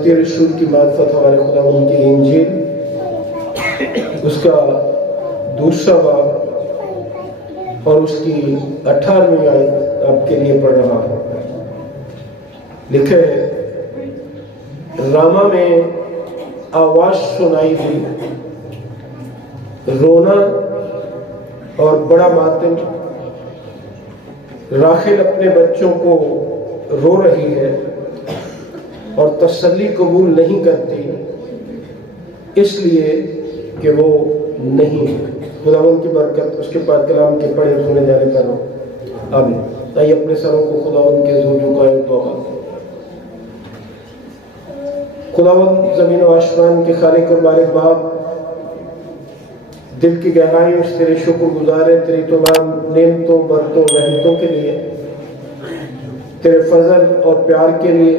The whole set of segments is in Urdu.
مسیح رسول کی معرفت ہمارے خداوند کی انجیل اس کا دوسرا باب اور اس کی 18ویں آیت آپ کے لیے پڑھ رہا ہوں۔ لکھے، راما میں آواز سنائی دی، رونا اور بڑا ماتم، راحیل اپنے بچوں کو رو رہی ہے اور تسلی قبول نہیں کرتی، اس لیے کہ وہ نہیں۔ خداوند کی برکت اس کے پاک کلام کے پڑھے سنے جانے پر ہو، آمین۔ آئیے اپنے سروں کو خداوند کے حضور جھکائیں، دعا۔ خداوند زمین و آسمان کے خالق اور مالک باپ، دل کی گہرائیوں سے تیرے شکر گزار ہیں تیری تمام نعمتوں، برکتوں، رحمتوں کے لیے، تیرے فضل اور پیار کے لیے،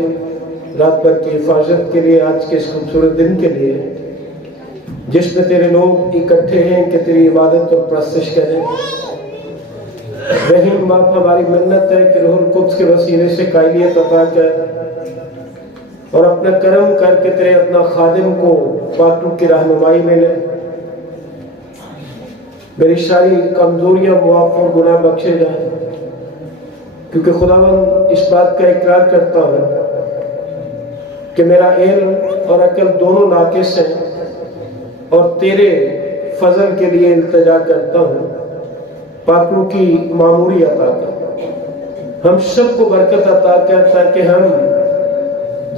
رات بھر کی حفاظت کے لیے، آج کے اس خوبصورت دن کے لیے جس میں تیرے لوگ اکٹھے ہیں کہ تیری عبادت اور پرستش کریں۔ رحیم باپ، ہماری منت ہے کہ روح القدس کے وسیلے سے قائلیت عطا کر اور اپنا کرم کر کے تیرے اپنا خادم کو پاک روح کی رہنمائی میں لے، میری ساری کمزوریاں معاف اور گناہ بخشے جائیں، کیونکہ خداوند اس بات کا اقرار کرتا ہوں کہ میرا علم اور عقل دونوں ناقص ہیں اور تیرے فضل کے لیے التجا کرتا ہوں، پاک روح کی معموری عطا کر، ہم سب کو برکت عطا کر، تاکہ ہم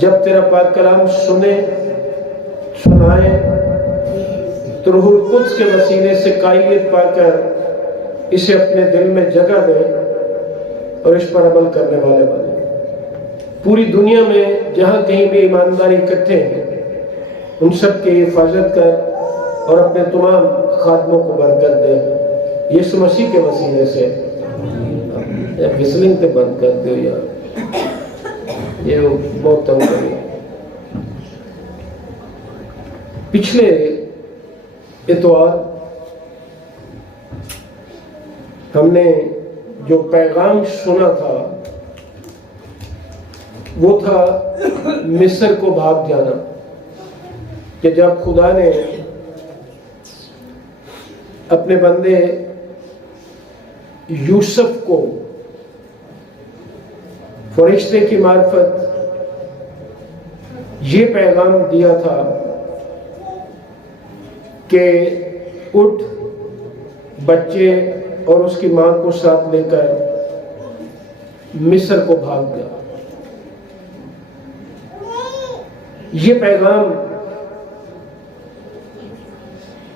جب تیرا پاک کلام سنائیں تو روح القدس کے وسیلے سے قائلیت پا کر اسے اپنے دل میں جگہ دیں اور اس پر عمل کرنے والے بنیں۔ پوری دنیا میں جہاں کہیں بھی ایمانداری اکٹھے ہیں، ان سب کی حفاظت کر اور اپنے تمام خادموں کو برکت دے، یسوع مسیح کے وسیلے سے۔ وزلنگ پہ بند کر دو یار، یہ بہت تنگ کری۔ پچھلے اتوار ہم نے جو پیغام سنا تھا وہ تھا مصر کو بھاگ جانا، کہ جب خدا نے اپنے بندے یوسف کو فرشتے کی معرفت یہ پیغام دیا تھا کہ اٹھ، بچے اور اس کی ماں کو ساتھ لے کر مصر کو بھاگ جا۔ یہ پیغام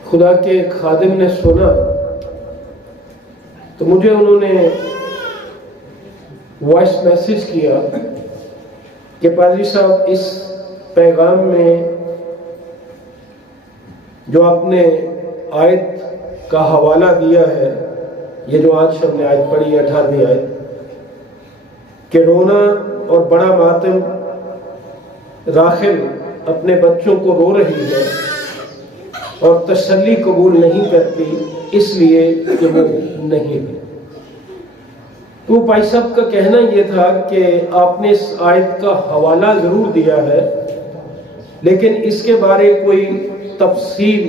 خدا کے ایک خادم نے سنا تو مجھے انہوں نے وائس میسج کیا کہ پادری صاحب، اس پیغام میں جو آپ نے آیت کا حوالہ دیا ہے، یہ جو آج ہم نے آیت پڑھی ہے 18ویں آیت، کہ رونا اور بڑا ماتم، راحیل اپنے بچوں کو رو رہی ہے اور تسلی قبول نہیں کرتی، اس لیے کہ وہ نہیں ہے۔ تو بھائی صاحب کا کہنا یہ تھا کہ آپ نے اس آیت کا حوالہ ضرور دیا ہے، لیکن اس کے بارے کوئی تفصیل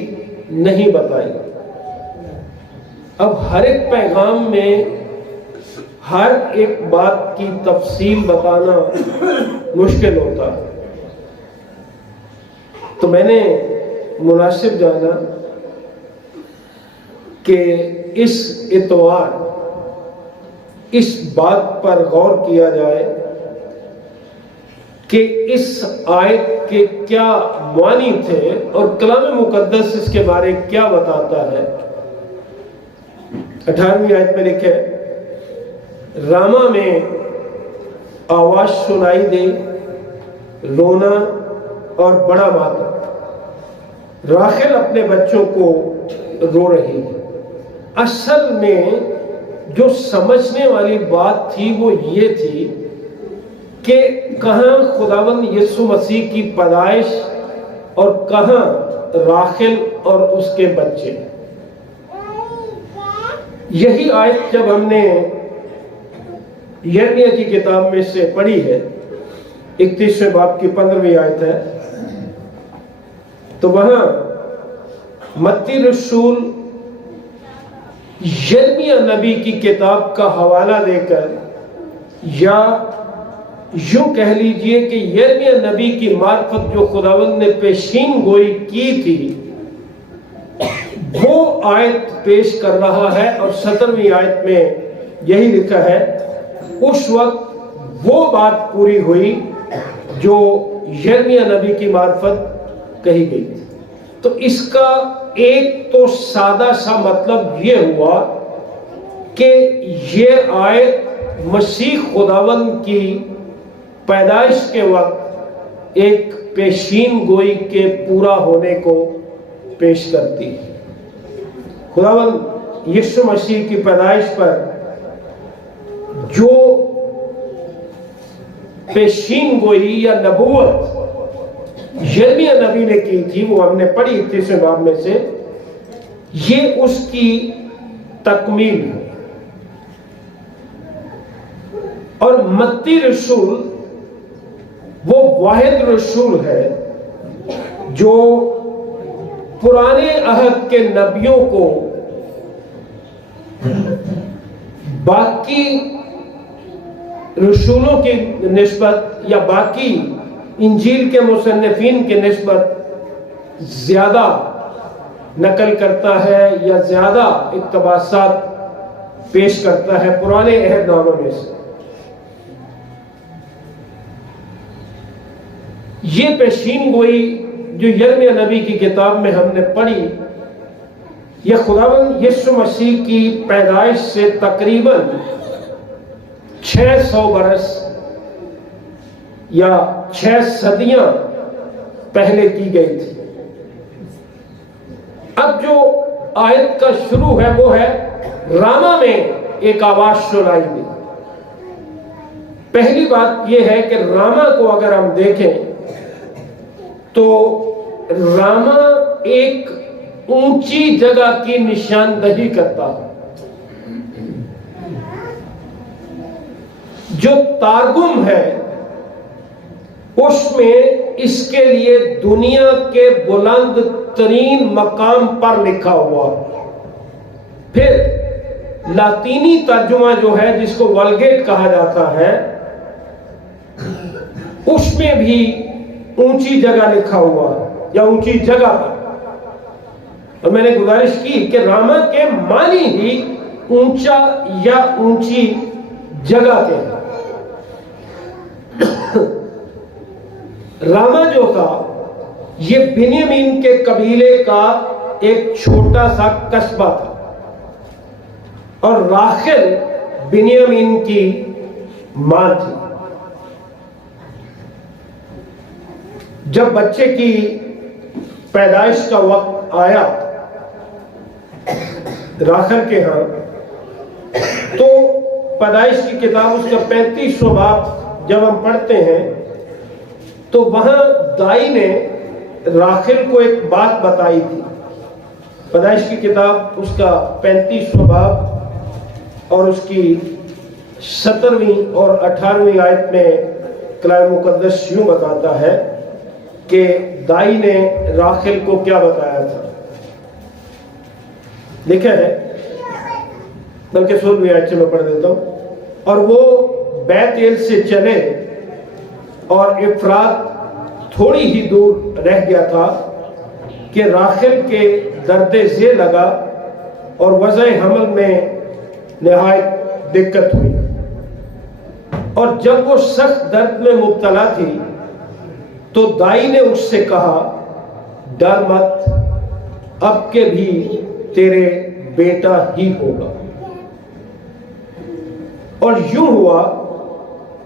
نہیں بتائی۔ اب ہر ایک پیغام میں ہر ایک بات کی تفصیل بتانا مشکل ہوتا ہے، تو میں نے مناسب جانا کہ اس اتوار اس بات پر غور کیا جائے کہ اس آیت کے کیا معنی تھے اور کلام مقدس اس کے بارے کیا بتاتا ہے۔ 18ویں آیت میں لکھے، راما میں آواز سنائی دی، رونا اور بڑا ماتم، راحیل اپنے بچوں کو رو رہی ہے۔ اصل میں جو سمجھنے والی بات تھی وہ یہ تھی کہ کہاں خداوند یسوع مسیح کی پیدائش اور کہاں راحیل اور اس کے بچے۔ یہی آیت جب ہم نے یرمیہ کی کتاب میں سے پڑھی ہے، 31ویں باب کی 15ویں آیت ہے، تو وہاں متی رسول یرمیہ نبی کی کتاب کا حوالہ دے کر، یا یوں کہہ لیجئے کہ یرمیہ نبی کی معرفت جو خداوند نے پیشین گوئی کی تھی، وہ آیت پیش کر رہا ہے، اور 17ویں آیت میں یہی لکھا ہے اس وقت وہ بات پوری ہوئی جو یرمیہ نبی کی معرفت کہی گئی تھی۔ تو اس کا ایک تو سادہ سا مطلب یہ ہوا کہ یہ آیت مسیح خداوند کی پیدائش کے وقت ایک پیشین گوئی کے پورا ہونے کو پیش کرتی ہے۔ خداوند یسوع مسیح کی پیدائش پر جو پیشین گوئی یا نبوت یرمیہ نبی نے کی تھی، وہ ہم نے پڑھی 30ویں باب میں سے، یہ اس کی تکمیل ہے۔ اور متی رسول وہ واحد رسول ہے جو پرانے عہد کے نبیوں کو باقی رسولوں کی نسبت یا باقی انجیل کے مصنفین کے نسبت زیادہ نقل کرتا ہے یا زیادہ اقتباسات پیش کرتا ہے پرانے عہد ناموں میں سے۔ یہ پیشین گوئی جو یرمیہ نبی کی کتاب میں ہم نے پڑھی، یہ خداوند یسوع مسیح کی پیدائش سے تقریباً 600 برس یا 6 صدیاں پہلے کی گئی تھی۔ اب جو آیت کا شروع ہے وہ ہے راما میں ایک آواز سنائی دی۔ پہلی بات یہ ہے کہ راما کو اگر ہم دیکھیں تو راما ایک اونچی جگہ کی نشاندہی کرتا ہے۔ جو تارگم ہے اس میں اس کے لیے دنیا کے بلند ترین مقام پر لکھا ہوا۔ پھر لاطینی ترجمہ جو ہے جس کو ولگیٹ کہا جاتا ہے، اس میں بھی اونچی جگہ لکھا ہوا یا اونچی جگہ پر۔ اور میں نے گزارش کی کہ راما کے معنی ہی اونچا یا اونچی جگہ کے ہیں۔ راما جو تھا یہ بنیامین کے قبیلے کا ایک چھوٹا سا قصبہ تھا، اور راحیل بنیامین کی ماں تھی۔ جب بچے کی پیدائش کا وقت آیا راحیل کے ہاں، تو پیدائش کی کتاب اس کا 35واں باب جب ہم پڑھتے ہیں تو وہاں دائی نے راحیل کو ایک بات بتائی تھی۔ پیدائش کی کتاب اس کا 35واں باب اور اس کی 17ویں اور 18ویں آیت میں کلام مقدس یوں بتاتا ہے کہ دائی نے راحیل کو کیا بتایا تھا۔ لکھا ہے، بلکہ 16ویں آیت سے میں پڑھ دیتا ہوں۔ اور وہ بیت ایل سے چلے اور افرات تھوڑی ہی دور رہ گیا تھا کہ راحیل کے درد ذیل لگا اور وضع حمل میں نہایت دقت ہوئی، اور جب وہ سخت درد میں مبتلا تھی تو دائی نے اس سے کہا، ڈر مت، اب کے بھی تیرے بیٹا ہی ہوگا۔ اور یوں ہوا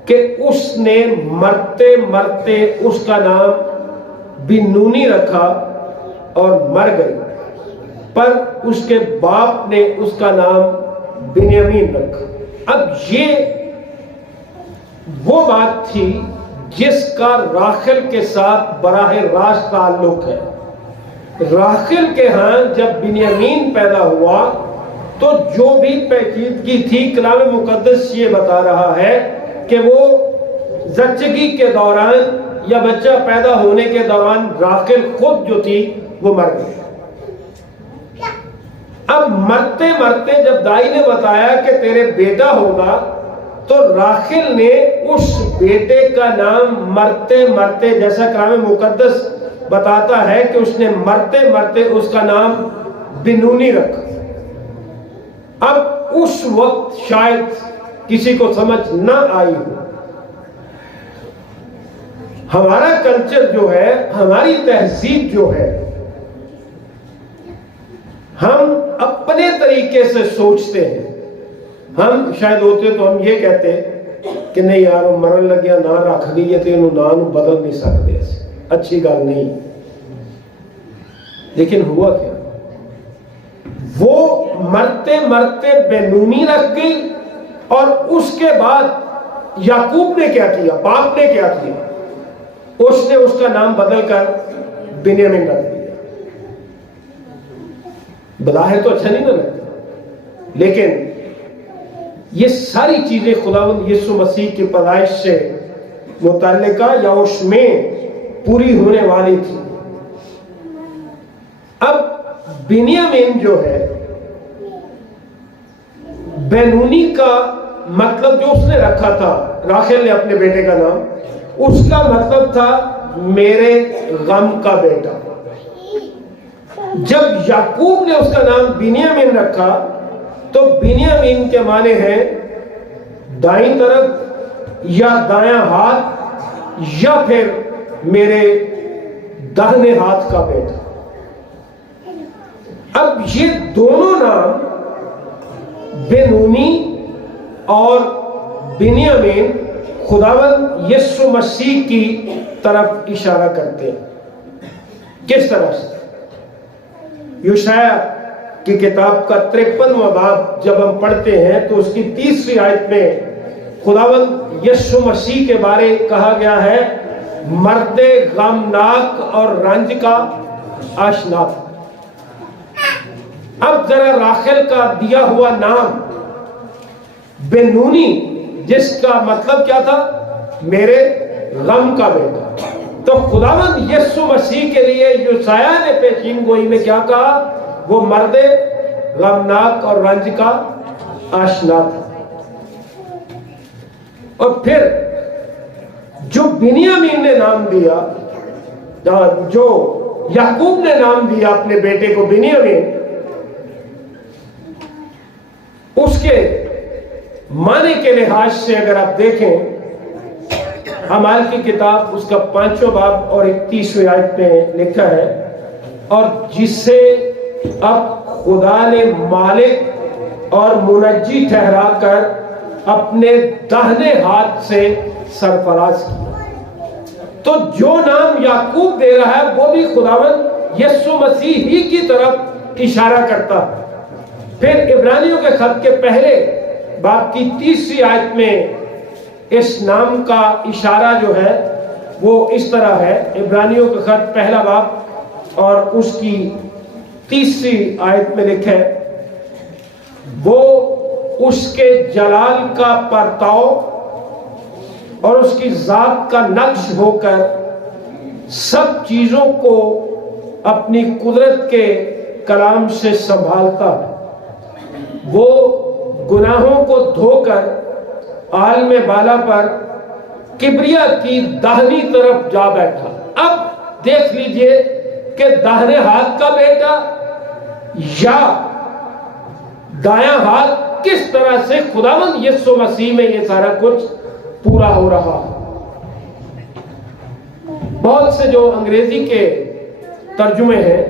کہ اس نے مرتے مرتے اس کا نام بنونی رکھا اور مر گئی، پر اس کے باپ نے اس کا نام بنیامین رکھا۔ اب یہ وہ بات تھی جس کا راحیل کے ساتھ براہ راست تعلق ہے۔ راحیل کے ہاں جب بنیامین پیدا ہوا تو جو بھی پیچیدگی تھی، کلام مقدس یہ بتا رہا ہے کہ وہ زچگی کے دوران یا بچہ پیدا ہونے کے دوران راحیل خود جو تھی وہ مر گئی۔ اب مرتے مرتے جب دائی نے بتایا کہ تیرے بیٹا ہوگا تو راحیل نے اس بیٹے کا نام مرتے مرتے، جیسا کلام مقدس بتاتا ہے کہ اس نے مرتے مرتے اس کا نام بنونی رکھا۔ اب اس وقت شاید کسی کو سمجھ نہ آئی ہو، ہمارا کلچر جو ہے، ہماری تہذیب جو ہے، ہم اپنے طریقے سے سوچتے ہیں۔ ہم شاید ہوتے تو ہم یہ کہتے کہ نہیں یار وہ مرن لگیا نہ رکھ گئی تو انہوں نام بدل نہیں سکتے، اچھی گل نہیں۔ لیکن ہوا کیا؟ وہ مرتے مرتے بینونی رکھ گئی، اور اس کے بعد یعقوب نے کیا کیا، باپ نے کیا کیا؟ اس نے اس کا نام بدل کر بنیامین رکھ دیا۔ بظاہر تو اچھا نہیں نہ لگتا، لیکن یہ ساری چیزیں خداوند یسوع مسیح کی پیدائش سے متعلقہ یا اس میں پوری ہونے والی تھی۔ اب بنیامین جو ہے، بینونی کا مطلب جو اس نے رکھا تھا، راحیل نے اپنے بیٹے کا نام، اس کا مطلب تھا میرے غم کا بیٹا۔ جب یعقوب نے اس کا نام بنیامین رکھا تو بنیامین کے معنی ہیں دائیں طرف یا دایاں ہاتھ، یا پھر میرے داہنے ہاتھ کا بیٹا۔ اب یہ دونوں نام بنونی اور بنیامین خداوند یسوع مسیح کی طرف اشارہ کرتے ہیں۔ کس طرح سے؟ یوشعیاء کی کتاب کا 53واں باب جب ہم پڑھتے ہیں تو اس کی 30ویں آیت میں خداوند یسوع مسیح کے بارے کہا گیا ہے، مرد غمناک اور رنج کا آشنا۔ اب ذرا راحیل کا دیا ہوا نام بنونی، جس کا مطلب کیا تھا؟ میرے غم کا بیٹا، تو خداوند یسوع مسیح کے لیے یوشعیاء نے پیشین گوئی میں کیا کہا؟ وہ مرد غمناک اور رنج کا آشنا تھا۔ اور پھر جو بنیامین نے نام دیا، جو یعقوب نے نام دیا اپنے بیٹے کو بنیامین، اس کے معنی کے لحاظ سے اگر آپ دیکھیں، اعمال کی کتاب اس کا 5واں باب اور 31ویں آیت میں لکھا ہے، اور جسے اب خدا نے مالک اور منجی ٹھہرا کر اپنے داہنے ہاتھ سے سرفراز کیا۔ تو جو نام یعقوب دے رہا ہے وہ بھی خداوند یسوع مسیح ہی کی طرف اشارہ کرتا ہے۔ پھر عبرانیوں کے خط کے پہلے باب کی 30ویں آیت میں اس نام کا اشارہ جو ہے وہ اس طرح ہے۔ عبرانیوں کے خط پہلا باب اور اس کی 30ویں آیت میں لکھا ہے، وہ اس کے جلال کا پرتاؤ اور اس کی ذات کا نقش ہو کر سب چیزوں کو اپنی قدرت کے کلام سے سنبھالتا ہے۔ وہ گناہوں کو دھو کر عالم بالا پر کبریا کی داہنی طرف جا بیٹھا۔ اب دیکھ لیجئے کہ داہنے ہاتھ کا بیٹا یا دایاں ہاتھ، کس طرح سے خداوند یسوع مسیح میں یہ سارا کچھ پورا ہو رہا۔ بہت سے جو انگریزی کے ترجمے ہیں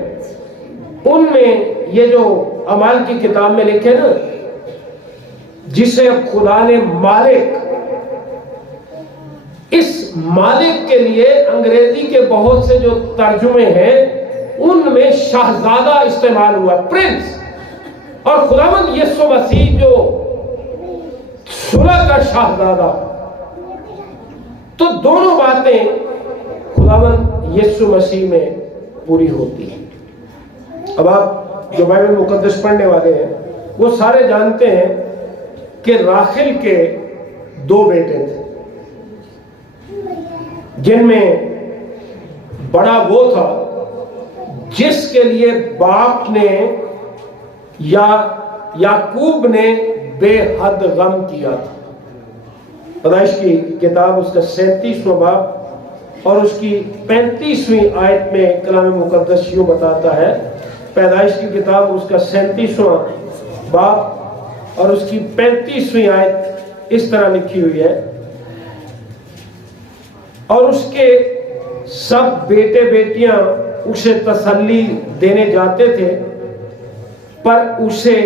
ان میں یہ جو اعمال کی کتاب میں لکھے نا، جسے خدا نے مالک، اس مالک کے لیے انگریزی کے بہت سے جو ترجمے ہیں ان میں شہزادہ استعمال ہوا، پرنس، اور خداوند یسوع مسیح جو صلح کا شہزادہ۔ تو دونوں باتیں خداوند یسوع مسیح میں پوری ہوتی ہیں۔ اب آپ جو بائبل مقدس پڑھنے والے ہیں وہ سارے جانتے ہیں کہ راحیل کے 2 بیٹے تھے۔ جن میں بڑا وہ تھا جس کے لیے باپ نے یا یعقوب نے بے حد غم کیا تھا۔ پیدائش کی کتاب اس کا 37واں باب اور اس کی 35ویں آیت میں کلام مقدس یوں بتاتا ہے۔ پیدائش کی کتاب اس کا 37واں باب اور اس کی 35ویں آیت اس طرح لکھی ہوئی ہے، اور اس کے سب بیٹے بیٹیاں اسے تسلی دینے جاتے تھے پر اسے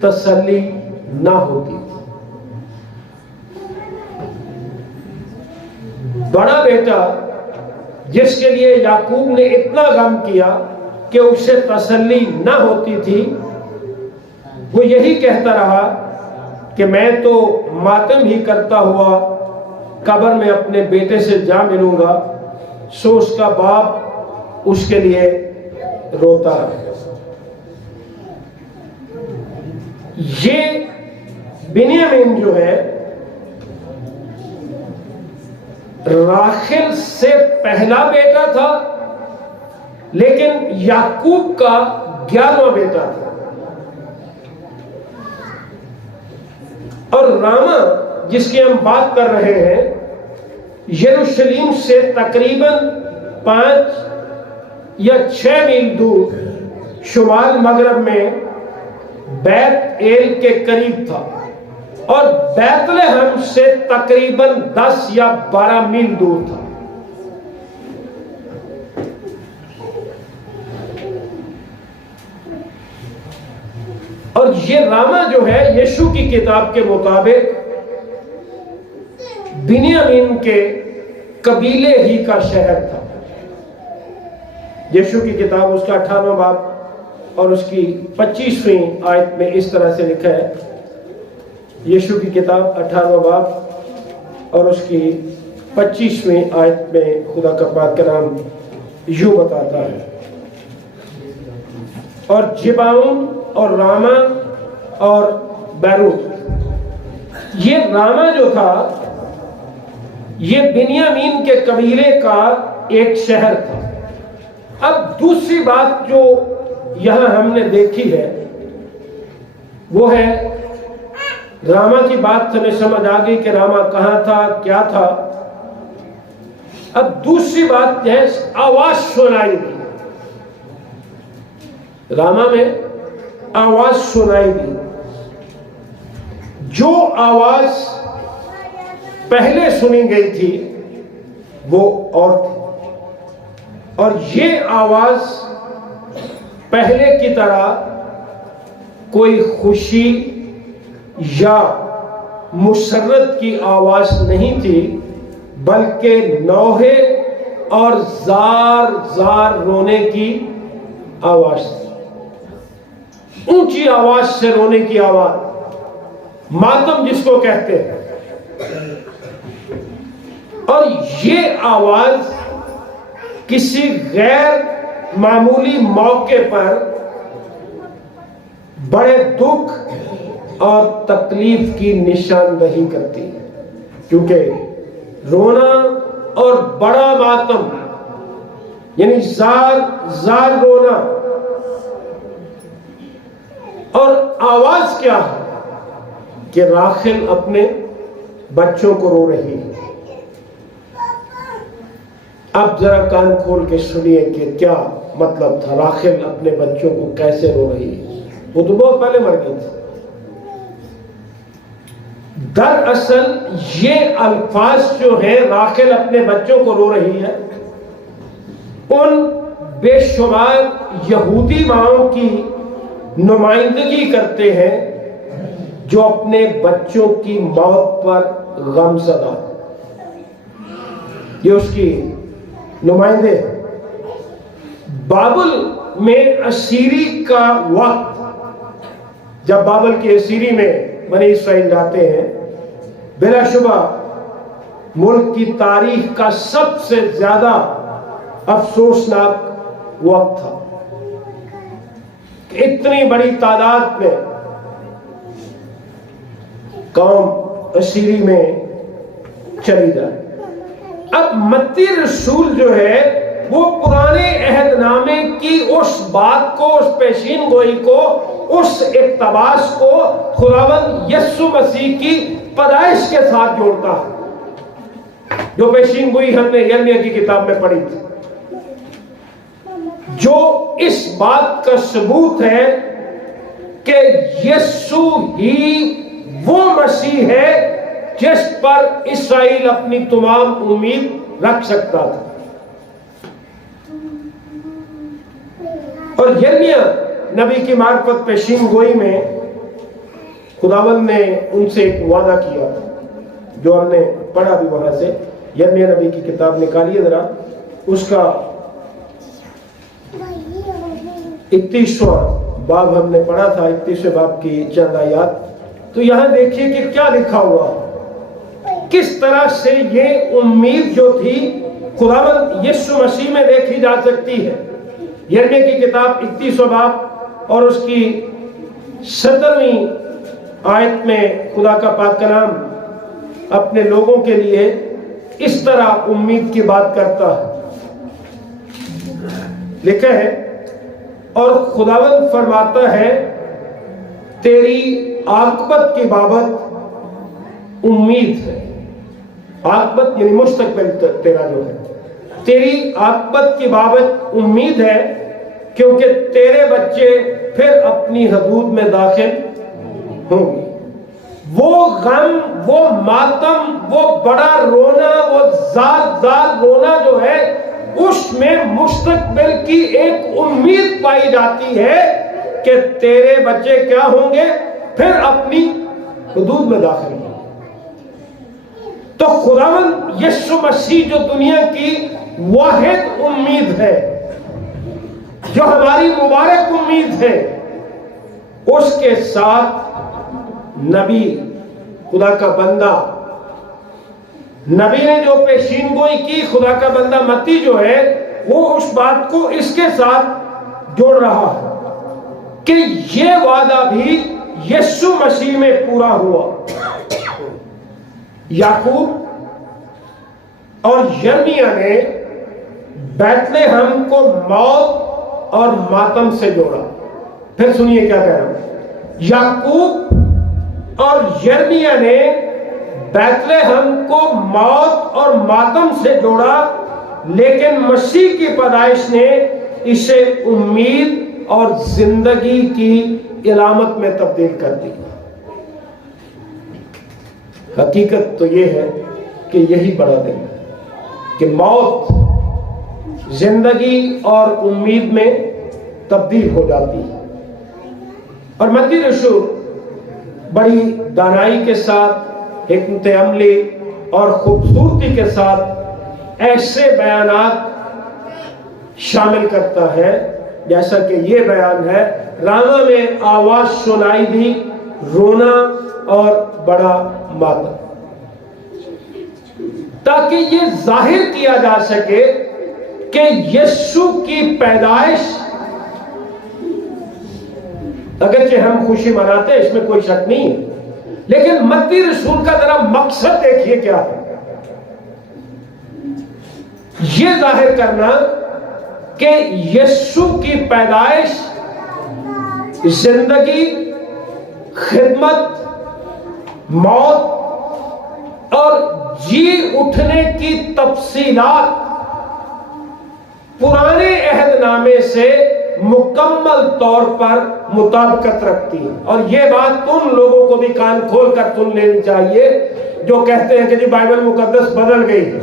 تسلی نہ ہوتی۔ بڑا بیٹا جس کے لیے یعقوب نے اتنا غم کیا کہ اسے تسلی نہ ہوتی تھی، وہ یہی کہتا رہا کہ میں تو ماتم ہی کرتا ہوا قبر میں اپنے بیٹے سے جا ملوں گا۔ سو اس کا باپ اس کے لیے روتا رہا۔ یہ بنیامین جو ہے راحیل سے پہلا بیٹا تھا، لیکن یعقوب کا 11واں بیٹا تھا۔ اور راما جس کی ہم بات کر رہے ہیں، یروشلم سے تقریباً 5 یا 6 میل دور شمال مغرب میں بیت ایل کے قریب تھا، اور بیت لحم سے تقریباً 10 یا 12 میل دور تھا۔ اور یہ راما جو ہے یشوع کی کتاب کے مطابق بنیامین کے قبیلے ہی کا شہر تھا۔ یشوع کی کتاب اس کا 18واں باب اور اس کی 25ویں آیت میں اس طرح سے لکھا ہے۔ یشوع کی کتاب 18واں باب اور اس کی 25ویں آیت میں خدا کا پاک کلام یوں بتاتا ہے، اور جبعون اور راما اور بیروت، یہ راما جو تھا یہ بنیامین کے قبیلے کا ایک شہر تھا۔ اب دوسری بات جو یہاں ہم نے دیکھی ہے وہ ہے، راما کی بات ہمیں سمجھ آ گئی کہ راما کہاں تھا، کیا تھا۔ اب دوسری بات ہے آواز سنائی دی۔ راما میں آواز سنائی دی، جو آواز پہلے سنی گئی تھی وہ اور تھی، اور یہ آواز پہلے کی طرح کوئی خوشی یا مسرت کی آواز نہیں تھی، بلکہ نوحے اور زار زار رونے کی آواز تھی۔ اونچی آواز سے رونے کی آواز، ماتم جس کو کہتے ہیں۔ اور یہ آواز کسی غیر معمولی موقع پر بڑے دکھ اور تکلیف کی نشاندہی کرتی ہے، کیونکہ رونا اور بڑا ماتم یعنی زار زار رونا، اور آواز کیا ہے کہ راحیل اپنے بچوں کو رو رہی ہے۔ اب ذرا کان کھول کے سنیے کہ کیا مطلب تھا، راحیل اپنے بچوں کو کیسے رو رہی ہے۔ وہ تو بہت پہلے مر گئی تھی۔ دراصل یہ الفاظ جو ہیں راحیل اپنے بچوں کو رو رہی ہے، ان بے شمار یہودی ماؤں کی نمائندگی کرتے ہیں جو اپنے بچوں کی موت پر غم زدہ، یہ اس کی نمائندے ہیں۔ بابل میں اسیری کا وقت، جب بابل کی اسیری میں بنی اسرائیل جاتے ہیں، بلا شبہ ملک کی تاریخ کا سب سے زیادہ افسوسناک وقت تھا۔ اتنی بڑی تعداد میں قوم اسیری میں چلی جائے، اب متی رسول جو ہے وہ پرانے عہد نامے کی اس بات کو، اس پیشین گوئی کو، اس اقتباس کو خداوند یسوع مسیح کی پیدائش کے ساتھ جوڑتا ہے، جو پیشین گوئی ہم نے یرمیہ کی کتاب میں پڑھی تھی، جو اس بات کا ثبوت ہے کہ یسوع ہی وہ مسیح ہے جس پر اسرائیل اپنی تمام امید رکھ سکتا تھا۔ اور یرمیہ نبی کی معرفت پیشین گوئی میں خداوند نے ان سے ایک وعدہ کیا جو ہم نے پڑھا بھی وہاں سے۔ یرمیہ نبی کی کتاب نکالیے ذرا، اس کا 31واں باب ہم نے پڑھا تھا، 31ویں باب کی چند آیات۔ تو یہاں دیکھیے کہ کیا لکھا ہوا، کس طرح سے یہ امید جو تھی خداوند یسوع مسیح میں دیکھی جا سکتی ہے۔ یرمیہ کی کتاب 31واں باب اور اس کی 17ویں آیت میں خدا کا پاک کلام اپنے لوگوں کے لیے اس طرح امید کی بات کرتا ہے۔ لکھا ہے، اور خداوند فرماتا ہے تیری عاقبت کی بابت امید ہے۔ عاقبت یعنی مستقبل تیرا جو ہے، تیری عاقبت کی بابت امید ہے، کیونکہ تیرے بچے پھر اپنی حدود میں داخل ہوں گے۔ وہ غم، وہ ماتم، وہ بڑا رونا، وہ زار زار رونا جو ہے، اس میں مستقبل کی ایک امید پائی جاتی ہے کہ تیرے بچے کیا ہوں گے، پھر اپنی حدود میں داخل ہوں گے۔ تو خداوند یسوع مسیح جو دنیا کی واحد امید ہے، جو ہماری مبارک امید ہے، اس کے ساتھ نبی، خدا کا بندہ، نبی نے جو پیشین گوئی کی، خدا کا بندہ متی جو ہے، وہ اس بات کو اس کے ساتھ جوڑ رہا ہے کہ یہ وعدہ بھی یسوع مسیح میں پورا ہوا۔ یعقوب اور یرمیہ نے بیت لحم کو موت اور ماتم سے جوڑا۔ پھر سنیے کیا کہہ رہا ہوں، یعقوب اور یرمیہ نے بیت لحم کو موت اور ماتم سے جوڑا، لیکن مسیح کی پیدائش نے اسے امید اور زندگی کی علامت میں تبدیل کر دی۔ حقیقت تو یہ ہے کہ یہی بڑا دن ہے کہ موت زندگی اور امید میں تبدیل ہو جاتی ہے۔ اور متی رسول بڑی دانائی کے ساتھ، حکمت عملی اور خوبصورتی کے ساتھ ایسے بیانات شامل کرتا ہے جیسا کہ یہ بیان ہے، راما میں آواز سنائی دی، رونا اور بڑا ماتم، تاکہ یہ ظاہر کیا جا سکے کہ یسوع کی پیدائش، اگرچہ ہم خوشی مناتے ہیں، اس میں کوئی شک نہیں ہے، لیکن متی رسول کا ذرا مقصد دیکھیے کیا ہے، یہ ظاہر کرنا کہ یسوع کی پیدائش، زندگی، خدمت، موت اور جی اٹھنے کی تفصیلات پرانے عہد نامے سے مکمل طور پر مطابقت رکھتی ہے۔ اور یہ بات ان لوگوں کو بھی کان کھول کر سن لینی چاہیے جو کہتے ہیں کہ جی بائبل مقدس بدل گئی ہے۔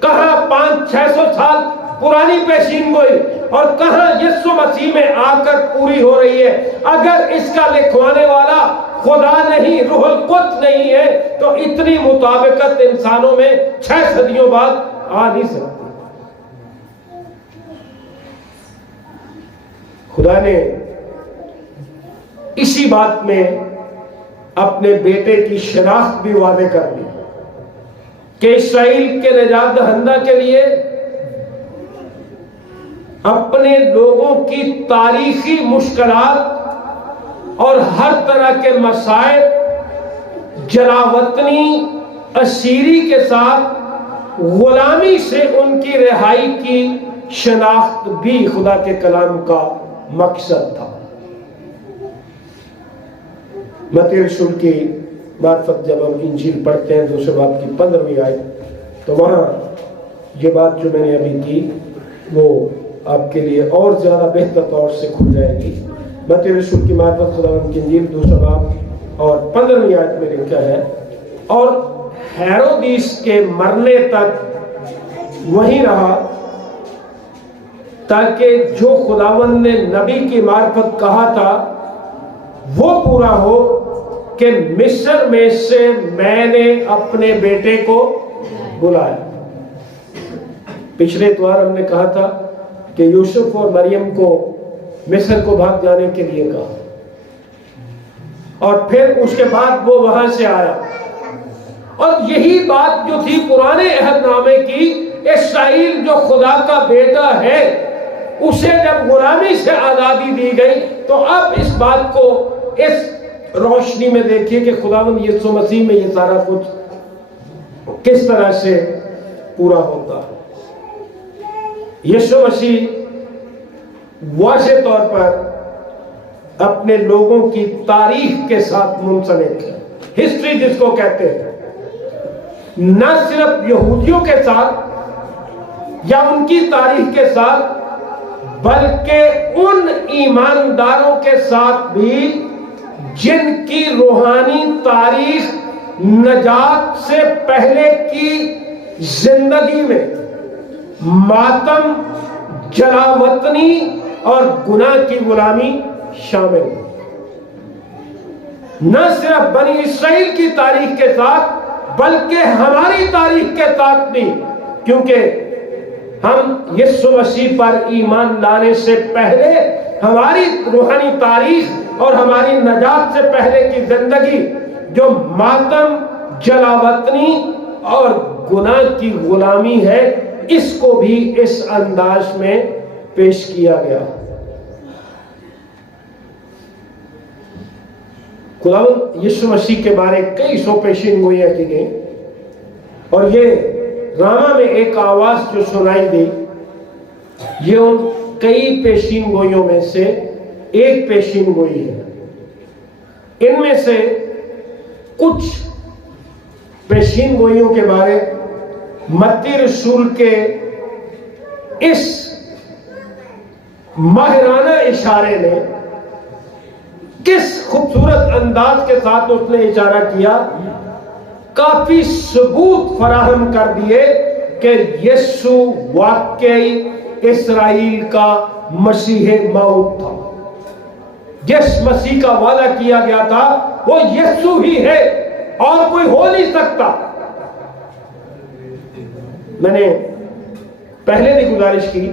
کہاں 500-600 سال پرانی پیشین گوئی اور کہاں یسوع مسیح میں آ کر پوری ہو رہی ہے۔ اگر اس کا لکھوانے والا خدا نہیں، روح القدس نہیں ہے، تو اتنی مطابقت انسانوں میں 6 صدیوں بعد آ نہیں سکتی۔ خدا نے اسی بات میں اپنے بیٹے کی شناخت بھی واضح کر دی کہ اسرائیل کے نجات دہندہ کے لیے اپنے لوگوں کی تاریخی مشکلات اور ہر طرح کے مسائل، جلاوطنی، اسیری کے ساتھ غلامی سے ان کی رہائی کی شناخت بھی خدا کے کلام کا مقصد تھا۔ متی رسول کی معرفت جب ہم انجیل پڑھتے ہیں دوسرے باب کی 15ویں آیت، تو وہاں یہ بات جو میں نے ابھی کی وہ آپ کے لیے اور زیادہ بہتر طور سے کھل جائے گی۔ متی رسول کی معرفت خدا کی انجیل دوسرا باب اور 15ویں آیت میں لکھا ہے، اور ہیرودیس کے مرنے تک وہیں رہا تاکہ جو خداوند نے نبی کی معرفت کہا تھا وہ پورا ہو کہ مصر میں سے میں نے اپنے بیٹے کو بلایا۔ پچھلے اتوار ہم نے کہا تھا کہ یوسف اور مریم کو مصر کو بھاگ جانے کے لیے کہا، اور پھر اس کے بعد وہ وہاں سے آیا، اور یہی بات جو تھی پرانے عہد نامے کی، اسرائیل جو خدا کا بیٹا ہے اسے جب غلامی سے آزادی دی گئی، تو اب اس بات کو اس روشنی میں دیکھیے کہ خداوند یسوع مسیح میں یہ سارا کچھ کس طرح سے پورا ہوتا ہے۔ یسوع مسیح واضح طور پر اپنے لوگوں کی تاریخ کے ساتھ منسلک ہے، ہسٹری جس کو کہتے ہیں، نہ صرف یہودیوں کے ساتھ یا ان کی تاریخ کے ساتھ، بلکہ ان ایمانداروں کے ساتھ بھی جن کی روحانی تاریخ نجات سے پہلے کی زندگی میں ماتم، جلاوطنی اور گناہ کی غلامی شامل ہے۔ نہ صرف بنی اسرائیل کی تاریخ کے ساتھ بلکہ ہماری تاریخ کے ساتھ بھی، کیونکہ ہم یسوع مسیح پر ایمان لانے سے پہلے ہماری روحانی تاریخ اور ہماری نجات سے پہلے کی زندگی جو ماتم، جلاوطنی اور گناہ کی غلامی ہے، اس کو بھی اس انداز میں پیش کیا گیا۔ خداوند یسوع مسیح کے بارے کئی سو پیشین گوئیاں کی گئیں، اور یہ راما میں ایک آواز جو سنائی دی، یہ ان کئی پیشین گوئیوں میں سے ایک پیشین گوئی ہے۔ ان میں سے کچھ پیشین گوئیوں کے بارے متی رسول کے اس ماہرانہ اشارے نے کس خوبصورت انداز کے ساتھ اس نے اشارہ کیا، کافی ثبوت فراہم کر دیے کہ یسوع واقعی اسرائیل کا مسیح موعود تھا۔ جس مسیح کا وعدہ کیا گیا تھا وہ یسوع ہی ہے اور کوئی ہو نہیں سکتا۔ میں نے پہلے بھی گزارش کی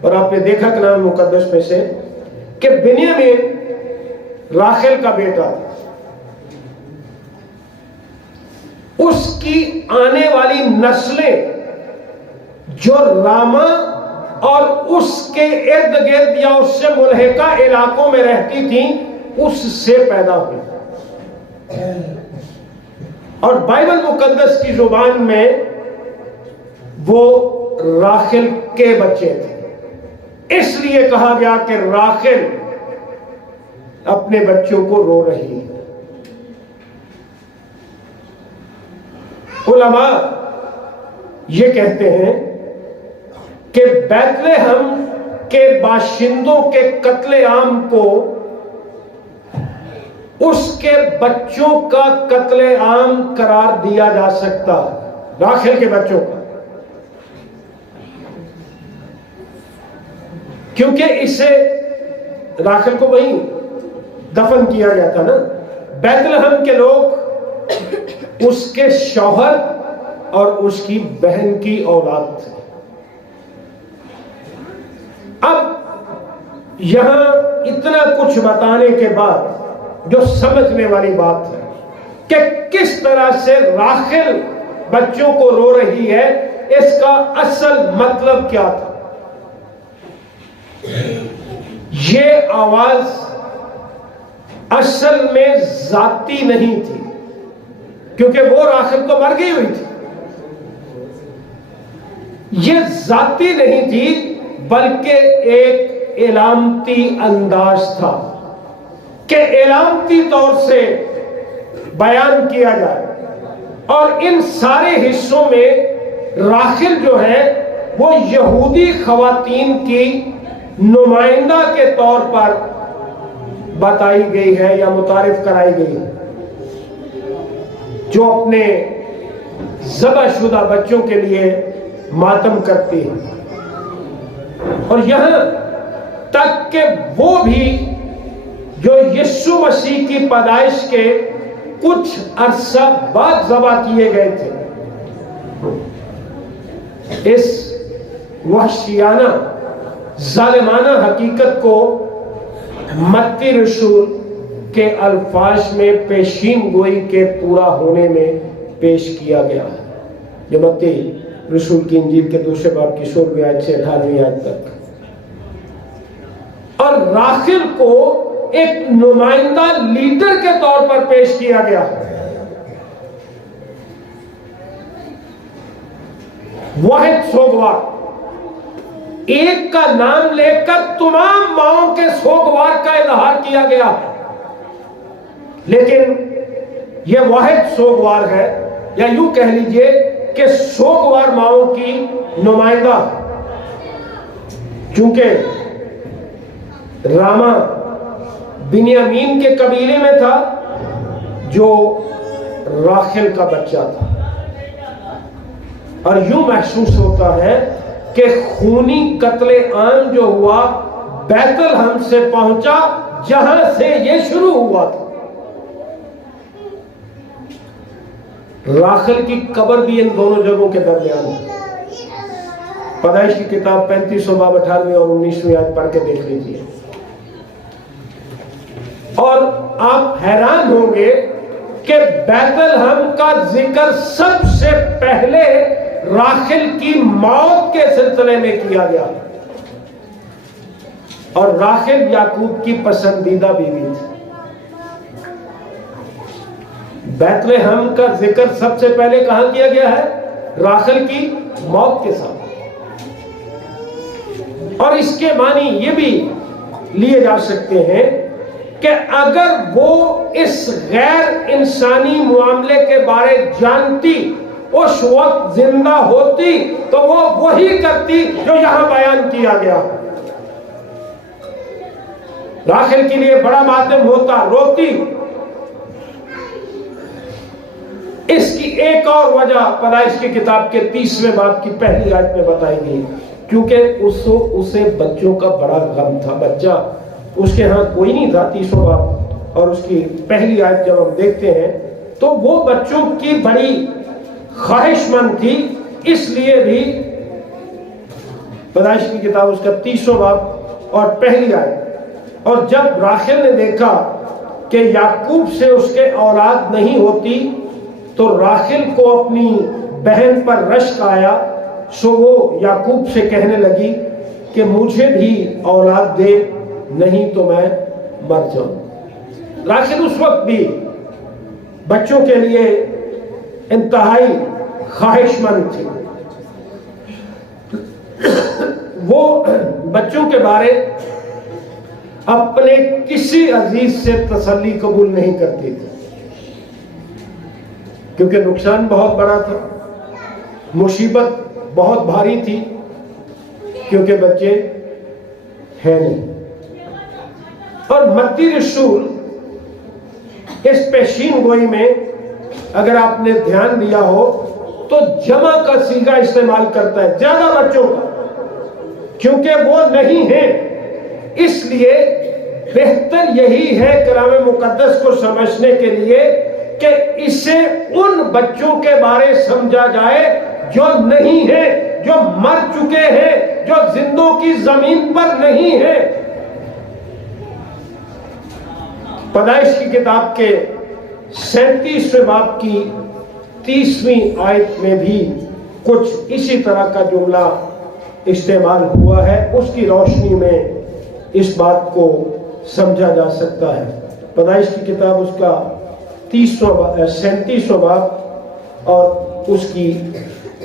اور آپ نے دیکھا کلام مقدس میں سے کہ بنیامین راخیل کا بیٹا، اس کی آنے والی نسلیں جو راما اور اس کے ارد گرد یا اس سے ملحقہ علاقوں میں رہتی تھیں اس سے پیدا ہوئی، اور بائبل مقدس کی زبان میں وہ راخیل کے بچے تھے۔ اس لیے کہا گیا کہ راخیل اپنے بچوں کو رو رہی ہے۔ علماء یہ کہتے ہیں کہ بیت لحم کے باشندوں کے قتل عام کو اس کے بچوں کا قتل عام قرار دیا جا سکتا ہے، راخیل کے بچوں کا، کیونکہ اسے راخیل کو وہیں دفن کیا گیا تھا نا۔ بیت لحم کے لوگ اس کے شوہر اور اس کی بہن کی اولاد تھے۔ اب یہاں اتنا کچھ بتانے کے بعد جو سمجھنے والی بات ہے کہ کس طرح سے راخیل بچوں کو رو رہی ہے، اس کا اصل مطلب کیا تھا۔ یہ آواز اصل میں ذاتی نہیں تھی، کیونکہ وہ راخیل تو مر گئی ہوئی تھی، یہ ذاتی نہیں تھی بلکہ ایک علامتی انداز تھا کہ علامتی طور سے بیان کیا جائے. اور ان سارے حصوں میں راحل جو ہے وہ یہودی خواتین کی نمائندہ کے طور پر بتائی گئی ہے یا متعارف کرائی گئی ہے، جو اپنے ذبح شدہ بچوں کے لیے ماتم کرتی ہے. اور یہاں تک کہ وہ بھی جو یسوع مسیح کی پیدائش کے کچھ عرصہ بعد ذبح کیے گئے تھے، اس وحشیانہ ظالمانہ حقیقت کو متی رسول کے الفاظ میں پیشین گوئی کے پورا ہونے میں پیش کیا گیا ہے، جو متی رسول کی انجیل کے 2 باب کی 16ویں آیت سے 18ویں آیت تک. اور راحل کو ایک نمائندہ لیڈر کے طور پر پیش کیا گیا ہے. واحد سوگوار، ایک کا نام لے کر تمام ماؤں کے سوگوار کا اظہار کیا گیا ہے، لیکن یہ واحد سوگوار ہے، یا یوں کہہ لیجئے کہ سوگوار ماؤں کی نمائندہ. چونکہ راما بنیامین کے قبیلے میں تھا جو راحل کا بچہ تھا، اور یوں محسوس ہوتا ہے کہ خونی قتل عام جو ہوا بیت لحم سے پہنچا، جہاں سے یہ شروع ہوا تھا. راحل کی قبر بھی ان دونوں جگہوں کے درمیان ہے. پیدائش کی کتاب 35 باب 18ویں اور 19ویں آیت پڑھ کے دیکھ لیجیے. اور آپ حیران ہوں گے کہ بیت لحم کا ذکر سب سے پہلے راحل کی موت کے سلسلے میں کیا گیا، اور راحل یعقوب کی پسندیدہ بیوی تھی. بیت لحم کا ذکر سب سے پہلے کہاں کیا گیا ہے؟ راحل کی موت کے ساتھ. اور اس کے معنی یہ بھی لیے جا سکتے ہیں کہ اگر وہ اس غیر انسانی معاملے کے بارے جانتی، اس وقت زندہ ہوتی، تو وہ وہی کرتی جو یہاں بیان کیا گیا. راحل کے لیے بڑا ماتم ہوتا، روتی. اس کی ایک اور وجہ پیدائش کی کتاب کے 30ویں باب کی پہلی آیت میں بتائی گئی، کیونکہ اسے بچوں کا بڑا غم تھا. بچہ اس کے ہاں کوئی نہیں تھا. 30واں باب اور اس کی پہلی آیت جب ہم دیکھتے ہیں تو وہ بچوں کی بڑی خواہش مند تھی. اس لیے بھی پیدائش کی کتاب اس کا 30واں باب اور پہلی آیت. اور جب راحل نے دیکھا کہ یعقوب سے اس کے اولاد نہیں ہوتی، تو راحل کو اپنی بہن پر رشک آیا، سو وہ یعقوب سے کہنے لگی کہ مجھے بھی اولاد دے، نہیں تو میں مر جاؤں. راحل اس وقت بھی بچوں کے لیے انتہائی خواہش مند تھی. وہ بچوں کے بارے اپنے کسی عزیز سے تسلی قبول نہیں کرتی تھی، کیونکہ نقصان بہت بڑا تھا، مصیبت بہت بھاری تھی، کیونکہ بچے ہیں نہیں. اور متی رسول اس پیشین گوئی میں اگر آپ نے دھیان دیا ہو تو جمع کا صیغہ استعمال کرتا ہے، زیادہ بچوں کا، کیونکہ وہ نہیں ہیں. اس لیے بہتر یہی ہے کلام مقدس کو سمجھنے کے لیے کہ اسے ان بچوں کے بارے سمجھا جائے جو نہیں ہیں، جو مر چکے ہیں، جو زندوں کی زمین پر نہیں ہیں. پیدائش کی کتاب کے 37ویں باب کی 30ویں آیت میں بھی کچھ اسی طرح کا جملہ استعمال ہوا ہے. اس کی روشنی میں اس بات کو سمجھا جا سکتا ہے. پیدائش کی کتاب اس کا 37واں باب اور اس کی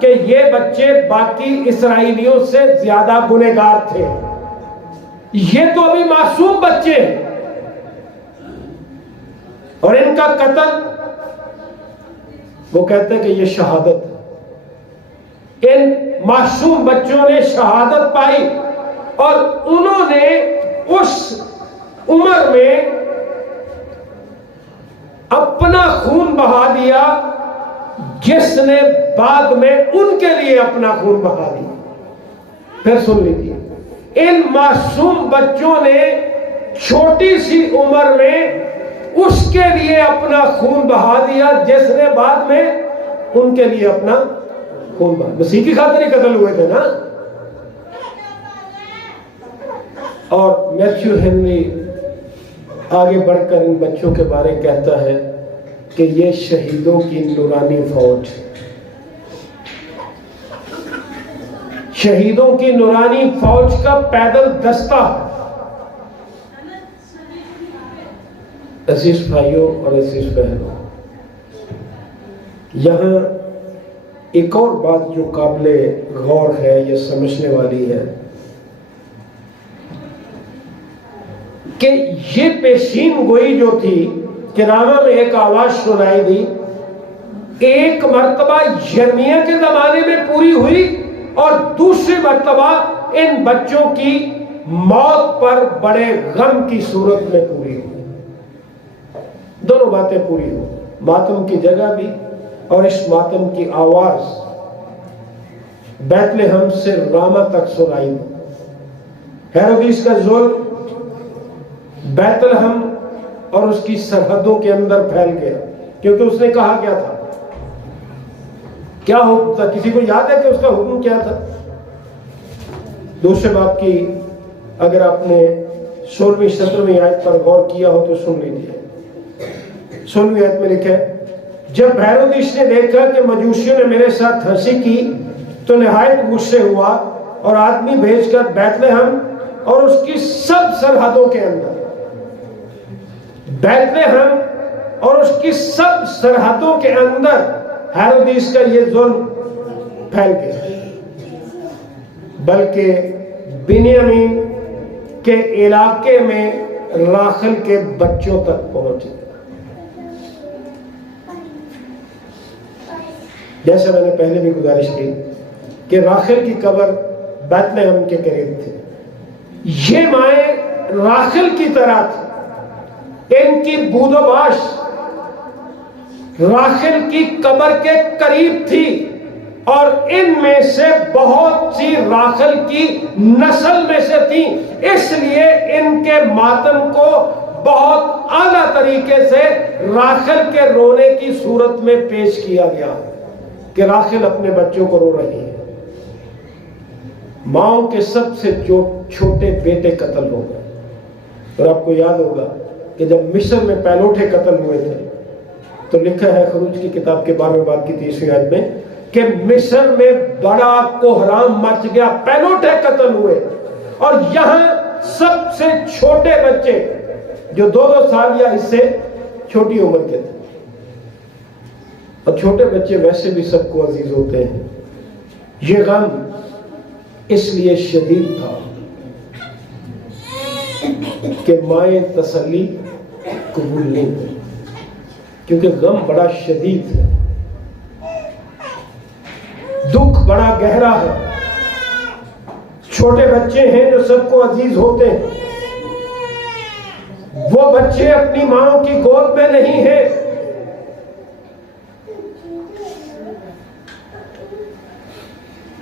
کہ یہ بچے باقی اسرائیلیوں سے زیادہ گنہگار تھے، یہ تو ابھی معصوم بچے ہیں، اور ان کا قتل، وہ کہتے ہیں کہ یہ شہادت ہے۔ ان معصوم بچوں نے شہادت پائی، اور انہوں نے اس عمر میں اپنا خون بہا دیا جس نے بعد میں ان کے لیے اپنا خون بہا دیا۔ پھر سن لیجیے، ان معصوم بچوں نے چھوٹی سی عمر میں اس کے لیے اپنا خون بہا دیا جس نے بعد میں ان کے لیے اپنا خون بہا۔ مسیح کی خاطر ہی قتل ہوئے تھے نا۔ اور میتھیو ہنری آگے بڑھ کر ان بچوں کے بارے کہتا ہے کہ یہ شہیدوں کی نورانی فوج، شہیدوں کی نورانی فوج کا پیدل دستہ ہے۔ عزیز بھائیوں اور عزیز بہنوں، یہاں ایک اور بات جو قابل غور ہے، یہ سمجھنے والی ہے کہ یہ پیشین گوئی جو تھی کہ راما میں ایک آواز سنائی دی، ایک مرتبہ یرمیہ کے زمانے میں پوری ہوئی، اور دوسری مرتبہ ان بچوں کی موت پر بڑے غم کی صورت میں پوری ہوئی۔ دونوں باتیں پوری ہوئی، ماتم کی جگہ بھی، اور اس ماتم کی آواز بیت لحم سے راما تک سنائی دی۔ ہیرودیس کا ظلم بیت لحم اور اس کی سرحدوں کے اندر پھیل گیا، کیونکہ اس نے کہا کیا تھا، کیا حکم تھا؟ کسی کو یاد ہے کہ اس کا حکم کیا تھا؟ دوسرے باب کی اگر آپ نے 16ویں 17ویں آیت پر غور کیا ہو تو سن لیجیے۔ 16ویں آیت میں لکھا ہے، جب ہیرودیس نے دیکھا کہ مجوسیوں نے میرے ساتھ ہنسی کی تو نہایت غصے ہوا، اور آدمی بھیج کر بیت لحم اور اس کی سب سرحدوں کے اندر، بیت لحم اور اس کی سب سرحدوں کے اندر ہیرودیس کا یہ ظلم پھیل گیا، بلکہ بنیامین کے علاقے میں راخل کے بچوں تک پہنچے۔ جیسا میں نے پہلے بھی گزارش کی کہ راخل کی قبر بیت لحم کے قریب تھی، یہ مائیں راخل کی طرح تھی، ان کی بود و باش راخل کی قبر کے قریب تھی، اور ان میں سے بہت سی راخل کی نسل میں سے تھی، اس لیے ان کے ماتم کو بہت اعلیٰ طریقے سے راخل کے رونے کی صورت میں پیش کیا گیا کہ راخل اپنے بچوں کو رو رہی ہے۔ ماؤں کے سب سے جو چھوٹے بیٹے قتل ہو گئے، اور آپ کو یاد ہوگا کہ جب مصر میں پہلوٹے قتل ہوئے تھے تو لکھا ہے خروج کی کتاب کے 12ویں باب کی 30ویں آیت میں کہ مصر میں بڑا کوہرام مچ گیا، پہلوٹے قتل ہوئے، اور یہاں سب سے چھوٹے بچے جو 2 سال یا اس سے چھوٹی عمر کے تھے، اور چھوٹے بچے ویسے بھی سب کو عزیز ہوتے ہیں۔ یہ غم اس لیے شدید تھا کہ مائیں تسلی قبول نہیں ہوئی، کیونکہ غم بڑا شدید ہے، دکھ بڑا گہرا ہے، چھوٹے بچے ہیں جو سب کو عزیز ہوتے ہیں، وہ بچے اپنی ماں کی گود میں نہیں ہیں،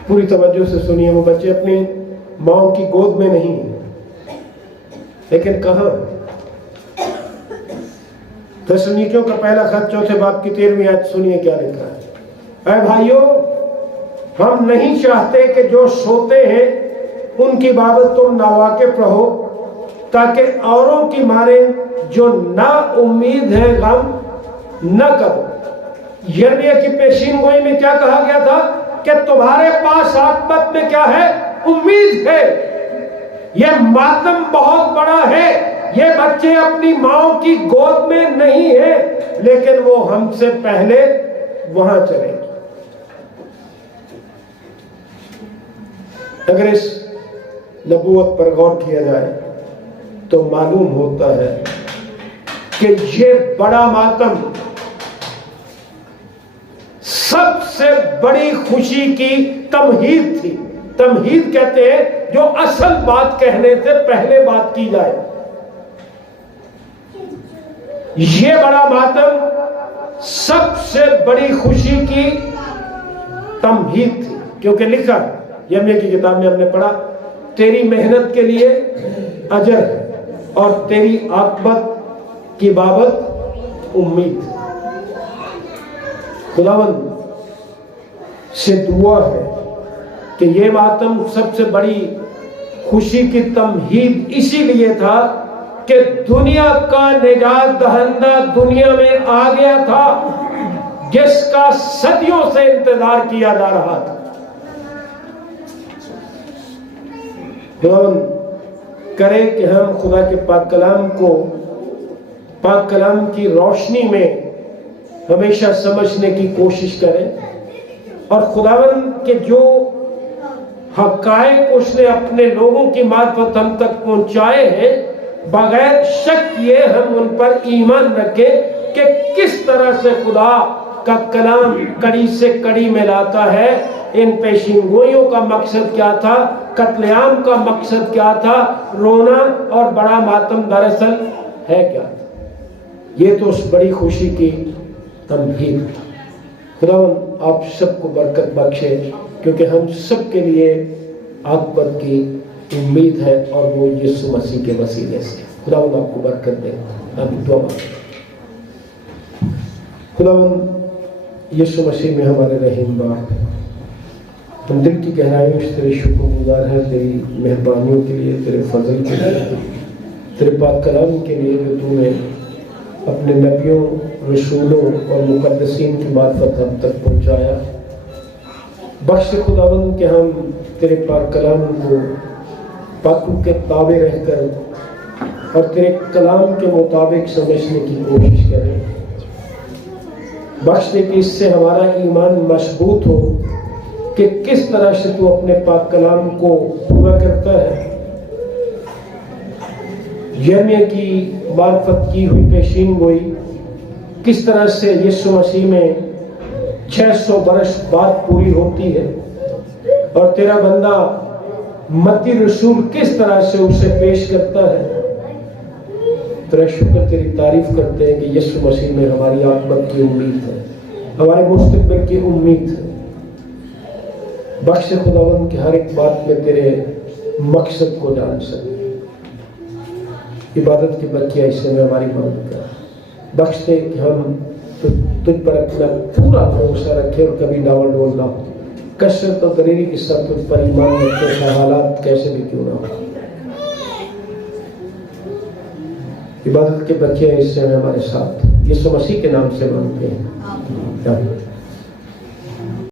پوری توجہ سے سنیے، وہ بچے اپنی ماں کی گود میں نہیں ہیں، لیکن کہاں؟ تسلونیکیوں کا پہلا خط 4 باب کی 13ویں آیت سنیے کیا لکھا ہے، اے بھائیو، ہم نہیں چاہتے کہ جو سوتے ہیں ان کی بابت تم ناواقف رہو، تاکہ اوروں کی مارے جو نا امید ہے غم نہ کرو۔ یرمیہ کی پیشین گوئی میں کیا کہا گیا تھا کہ تمہارے پاس عاقبت میں کیا ہے؟ امید ہے۔ یہ ماتم بہت بڑا ہے، یہ بچے اپنی ماں کی گود میں نہیں ہیں، لیکن وہ ہم سے پہلے وہاں چلے گی۔ اگر اس نبوت پر غور کیا جائے تو معلوم ہوتا ہے کہ یہ بڑا ماتم سب سے بڑی خوشی کی تمہید تھی. تمہید کہتے ہیں جو اصل بات کہنے سے پہلے بات کی جائے. یہ بڑا ماتم سب سے بڑی خوشی کی تمہید تھی، کیونکہ لکھا یرمیہ کی کتاب میں ہم نے پڑھا تیری محنت کے لیے اجر ہے اور تیری عاقبت کی بابت امید. خداوند سے دعا ہے کہ یہ ماتم سب سے بڑی خوشی کی تمہید اسی لیے تھا کہ دنیا کا نجات دہندہ دنیا میں آ گیا تھا جس کا صدیوں سے انتظار کیا جا رہا تھا. خداوند کرے کہ ہم خدا کے پاک کلام کو پاک کلام کی روشنی میں ہمیشہ سمجھنے کی کوشش کریں، اور خداوند کے جو حقائق اس نے اپنے لوگوں کی معرفت ہم تک پہنچائے ہیں بغیر شک یہ ہم ان پر ایمان رکھیں کہ کس طرح سے خدا کا کلام کڑی سے کڑی میں لاتا ہے. ان پیشین گوئیوں کا مقصد کیا تھا، قتل عام کا مقصد کیا تھا، رونا اور بڑا ماتم دراصل ہے کیا تھا. یہ تو اس بڑی خوشی کی تمہید. خداوند آپ سب کو برکت بخشے، کیونکہ ہم سب کے لیے عاقبت کی امید ہے اور وہ یسوع مسیح کے وسیلے سے. خداوند آپ کو برکت دے. آمین. دعا مانگیں. خداوند یسوع مسیح میں ہمارے رحیم باپ، ہم دل کی گہرائیوں سے تیرے شکر گزار ہیں تیری مہربانیوں کے لیے، تیرے فضل کے لیے، تیرے پاک کلام کے لیے جو تو نے اپنے نبیوں، رسولوں اور مقدسین کی معرفت ہم تک پہنچایا. بخش خداوند کہ ہم تیرے پاک کلام کو پاکوں کے تابع رہ کر اور تیرے کلام کے مطابق سمجھنے کی کوشش کریں. بخش دے کہ اس سے ہمارا ایمان مضبوط ہو کہ کس طرح سے تو اپنے پاک کلام کو پورا کرتا ہے. یرمیہ کی معرفت کی ہوئی پیشین گوئی کس طرح سے یسوع مسیح میں 600 برس بعد پوری ہوتی ہے، اور تیرا بندہ متی رسول کس طرح سے اسے پیش کرتا ہے. تیرا شکر، تیری تعریف کرتے ہیں کہ یسوع مسیح میں ہماری عاقبت کی امید ہے، ہمارے مستقبل کی امید ہے. بخش خداوند کہ ہر ایک بات میں تیرے مقصد کو جان سکے. عبادت کی برکیاں حصے میں ہماری مدد کر. بخش دے کہ ہم تجھ پر اپنا پورا بھروسہ رکھے اور کبھی ڈاول ڈول نہ ہو. کثرت اور دلیری کے ساتھ تجھ پر ایمان رکھتے ہیں، حالات کیسے بھی کیوں نہ ہو. عبادت کے برکیاں حصے میں ہمارے ساتھ یسوع مسیح کے نام سے مانگتے ہیں.